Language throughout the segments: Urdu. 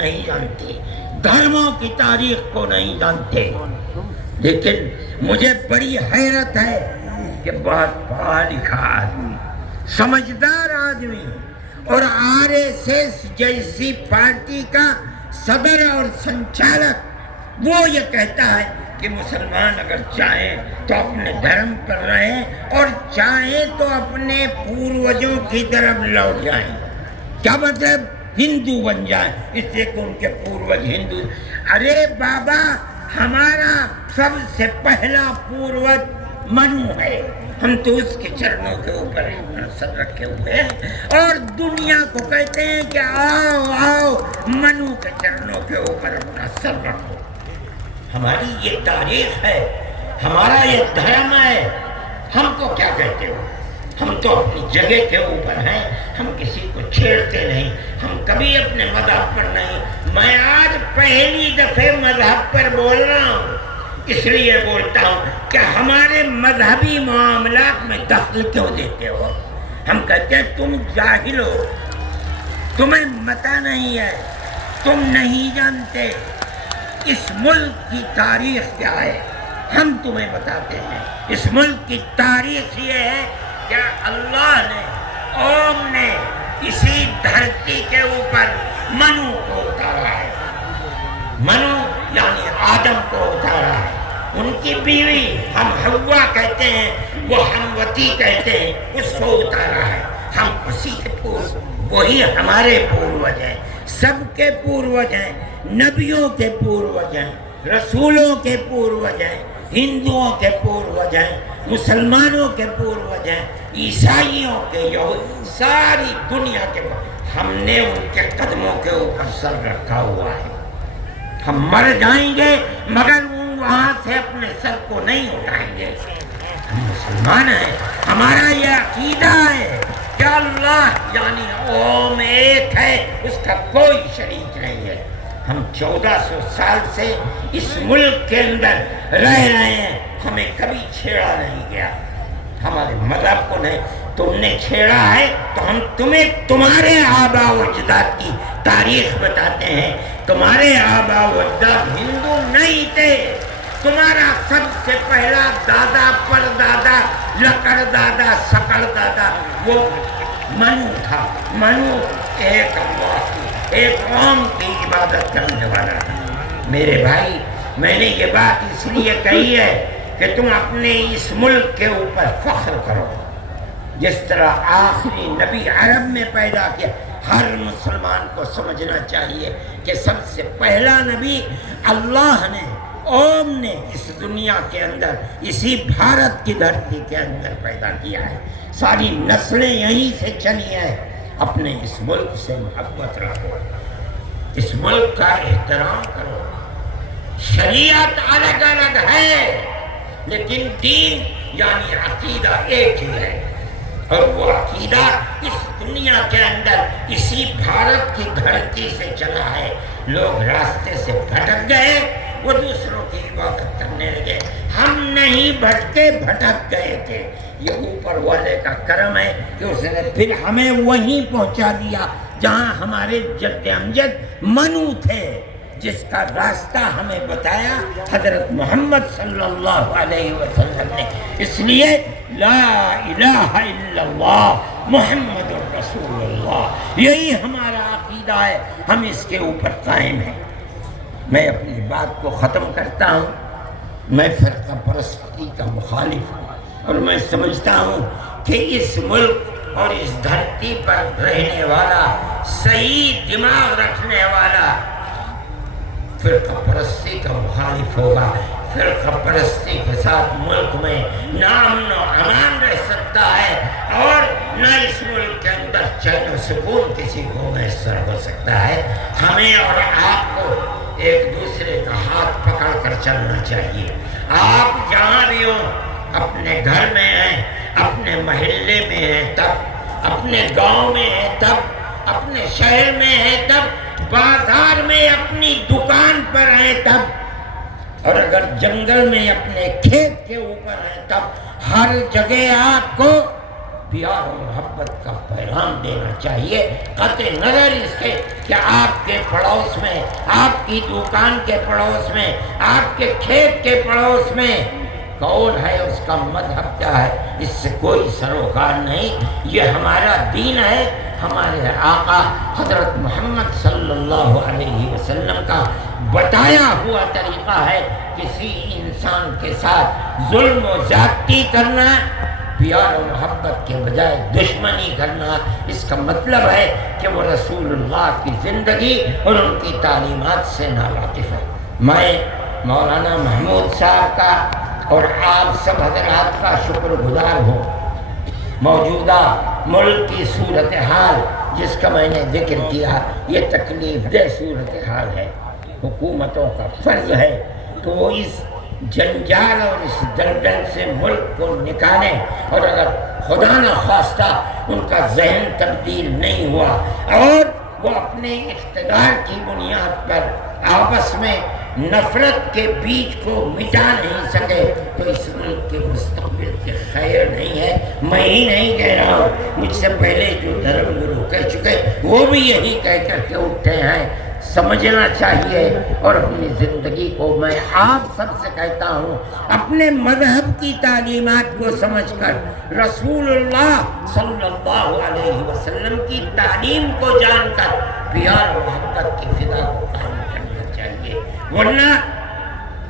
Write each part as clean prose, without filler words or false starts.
نہیں جانتے، دھرموں کی تاریخ کو نہیں جانتے۔ لیکن مجھے بڑی حیرت ہے کہ بہت پڑھا لکھا آدمی، سمجھدار آدمی، اور RSS جیسی پارٹی کا صدر اور سنچالک وہ یہ کہتا ہے کہ مسلمان اگر چاہیں تو اپنے دھرم پر رہیں اور چاہیں تو اپنے پوروجوں کی طرف لوٹ جائیں۔ کیا مطلب؟ ہندو بن جائیں، اس لیے کہ ان کے پوروج ہندو۔ ارے بابا، ہمارا سب سے پہلا پوروج منو ہے، ہم تو اس کے چرنوں کے اوپر اپنا سر رکھے ہوئے ہیں اور دنیا کو کہتے ہیں کہ آؤ آؤ منو کے چرنوں کے اوپر اپنا سر رکھو۔ ہماری یہ تاریخ ہے، ہمارا یہ دھرم ہے، ہم کو کیا کہتے ہو؟ ہم تو اپنی جگہ کے اوپر ہیں، ہم کسی کو چھیڑتے نہیں، ہم کبھی اپنے مذہب پر نہیں۔ میں آج پہلی دفعہ مذہب پر بول رہا ہوں، اس لیے بولتا ہوں کہ ہمارے مذہبی معاملات میں دخل کیوں دیتے ہو؟ ہم کہتے ہیں تم جاہل ہو، تمہیں پتہ نہیں ہے، تم نہیں جانتے اس ملک کی تاریخ کیا ہے۔ ہم تمہیں بتاتے ہیں، اس ملک کی تاریخ یہ ہے کہ اللہ نے، اوم نے اسی دھرتی کے اوپر منو کو اتارا ہے۔ منو یعنی آدم کو اتارا ہے، ان کی بیوی ہم حوا کہتے ہیں، وہ ہموتی کہتے ہیں، اس کو اتارا ہے۔ ہم اسی کے وہی ہمارے پوروج ہیں، سب کے پوروج ہیں، نبیوں کے پوروج ہیں، رسولوں کے پوروج ہیں، ہندوؤں کے پوروج ہیں، مسلمانوں کے پوروج ہیں، عیسائیوں کے، ساری دنیا کے۔ ہم نے ان کے قدموں کے اوپر سر رکھا ہوا ہے۔ ہم مر جائیں گے مگر وہاں سے اپنے سر کو نہیں اٹھائیں گے۔ ہم مسلمان ہیں، ہمارا یہ عقیدہ ہے کہ اللہ یعنی اوم ایک ہے، اس کا کوئی شریک نہیں ہے۔ ہم 1400 سال سے اس ملک کے اندر رہ رہے ہیں، ہمیں کبھی چھیڑا نہیں گیا، ہمارے مذہب کو نہیں۔ تم نے چھیڑا ہے تو ہم تمہیں تمہارے آباء و اجداد کی تاریخ بتاتے ہیں۔ تمہارے آباء و اجداد ہندو نہیں تھے، تمہارا سب سے پہلا دادا پردادا لکڑ دادا سکڑ دادا وہ منو تھا۔ منو ایک اللہ کی، ایک قوم کی عبادت کرنے والا تھا۔ میرے بھائی، میں نے یہ بات اس لیے کہی ہے کہ تم اپنے اس ملک کے اوپر فخر کرو۔ جس طرح آخری نبی عرب میں پیدا کیا، ہر مسلمان کو سمجھنا چاہیے کہ سب سے پہلا نبی اللہ نے، اوم نے اس دنیا کے اندر، اسی بھارت کی دھرتی کے اندر پیدا کیا ہے۔ ساری نسلیں یہیں سے چلی ہیں۔ اپنے اس ملک سے محبت رکھو، اس ملک کا احترام کرو۔ شریعت الگ الگ ہے لیکن دین یعنی عقیدہ ایک ہی ہے، اور وہ عقیدہ اس دنیا کے اندر اسی بھارت کی دھرتی سے چلا ہے۔ لوگ راستے سے بھٹک گئے، وہ دوسروں کی عبادت کرنے لگے، ہم نہیں بھٹکے، بھٹک گئے تھے۔ یہ اوپر والے کا کرم ہے کہ اس نے پھر ہمیں وہیں پہنچا دیا جہاں ہمارے جد امجد منو تھے، جس کا راستہ ہمیں بتایا حضرت محمد صلی اللہ علیہ وسلم نے۔ اس لیے لا الہ الا اللہ محمد الرسول اللہ، یہی ہمارا عقیدہ ہے، ہم اس کے اوپر قائم ہیں۔ میں اپنی بات کو ختم کرتا ہوں۔ میں فرقہ پرستی کا مخالف ہوں، اور میں سمجھتا ہوں کہ اس ملک اور اس دھرتی پر رہنے والا، صحیح دماغ رکھنے والا فرقہ پرستی کا مخالف ہوگا۔ فرقہ پرستی کے ساتھ ملک میں نہ امن و امان رہ سکتا ہے، اور نہ اس ملک کے اندر چین و سکون کسی کو میسر ہو سکتا ہے۔ ہمیں اور آپ کو ایک دوسرے کا ہاتھ پکڑ کر چلنا چاہیے۔ آپ جہاں بھی ہوں، اپنے گھر میں ہیں، اپنے محلے میں ہیں تب، اپنے گاؤں میں ہیں تب، اپنے شہر میں ہیں تب، بازار میں اپنی دکان پر ہیں تب، اور اگر جنگل میں اپنے کھیت کے اوپر ہیں تب، ہر جگہ آپ کو پیار و محبت کا پیغام دینا چاہیے، قطع نظر اس کے کہ آپ کے پڑوس میں، آپ کی دکان کے پڑوس میں، آپ کے کھیت کے پڑوس میں کون ہے، اس کا مذہب کیا ہے، اس سے کوئی سروکار نہیں۔ یہ ہمارا دین ہے، ہمارے آقا حضرت محمد صلی اللہ علیہ وسلم کا بتایا ہوا طریقہ ہے۔ کسی انسان کے ساتھ ظلم و زیادتی کرنا، پیار و محبت کے بجائے دشمنی کرنا، اس کا مطلب ہے کہ وہ رسول اللہ کی زندگی اور ان کی تعلیمات سے ناواقف ہے۔ میں مولانا محمود صاحب کا اور آپ سب حضرات کا شکر گزار ہوں۔ موجودہ ملک کی صورتحال جس کا میں نے ذکر کیا، یہ تکلیف دہ صورتحال ہے۔ حکومتوں کا فرض ہے تو وہ اس جنجال اور اس دلدل سے ملک کو نکالیں، اور اگر خدا نہ خواستہ ان کا ذہن تبدیل نہیں ہوا اور وہ اپنے اقتدار کی بنیاد پر آپس میں نفرت کے بیج کو مٹا نہیں سکے تو اس ملک کے مستقبل کے خیر نہیں ہے۔ میں ہی نہیں کہہ رہا ہوں، مجھ سے پہلے جو دھرم گرو کہہ چکے وہ بھی یہی کہہ کر کے اٹھے ہیں۔ سمجھنا چاہیے، اور اپنی زندگی کو میں آپ سب سے کہتا ہوں، اپنے مذہب کی تعلیمات کو سمجھ کر، رسول اللہ صلی اللہ علیہ وسلم کی تعلیم کو جان کر پیار و محبت کی فضا کو قائم کرنا چاہیے، ورنہ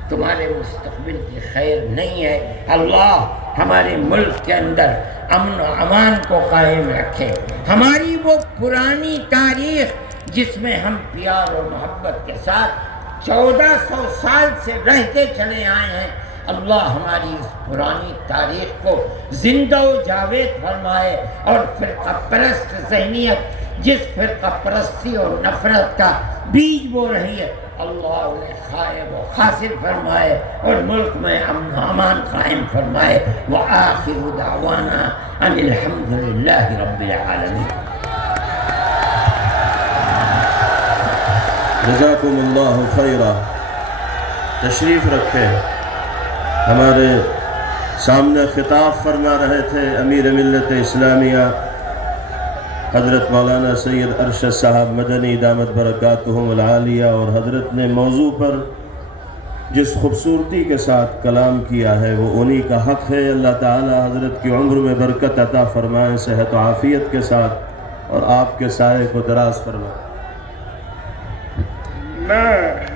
تمہارے مستقبل کی خیر نہیں ہے۔ اللہ ہمارے ملک کے اندر امن و امان کو قائم رکھے۔ ہماری وہ پرانی تاریخ جس میں ہم پیار اور محبت کے ساتھ 1400 سال سے رہتے چلے آئے ہیں، اللہ ہماری اس پرانی تاریخ کو زندہ و جاوید فرمائے، اور فرقہ پرست ذہنیت جس فرقہ پرستی اور نفرت کا بیج بو رہی ہے، اللہ انہیں خائب و خاسر فرمائے اور ملک میں امن و امان قائم فرمائے۔ وآخر دعوانا ان الحمد للہ رب العالمین۔ جزاکم اللہ خیرہ۔ تشریف رکھے۔ ہمارے سامنے خطاب فرما رہے تھے امیر ملت اسلامیہ حضرت مولانا سید ارشد صاحب مدنی دامت برکاتہم العالیہ، اور حضرت نے موضوع پر جس خوبصورتی کے ساتھ کلام کیا ہے وہ انہی کا حق ہے۔ اللہ تعالی حضرت کی عمر میں برکت عطا فرمائے، صحت و عافیت کے ساتھ، اور آپ کے سائے کو دراز فرمائے۔ میں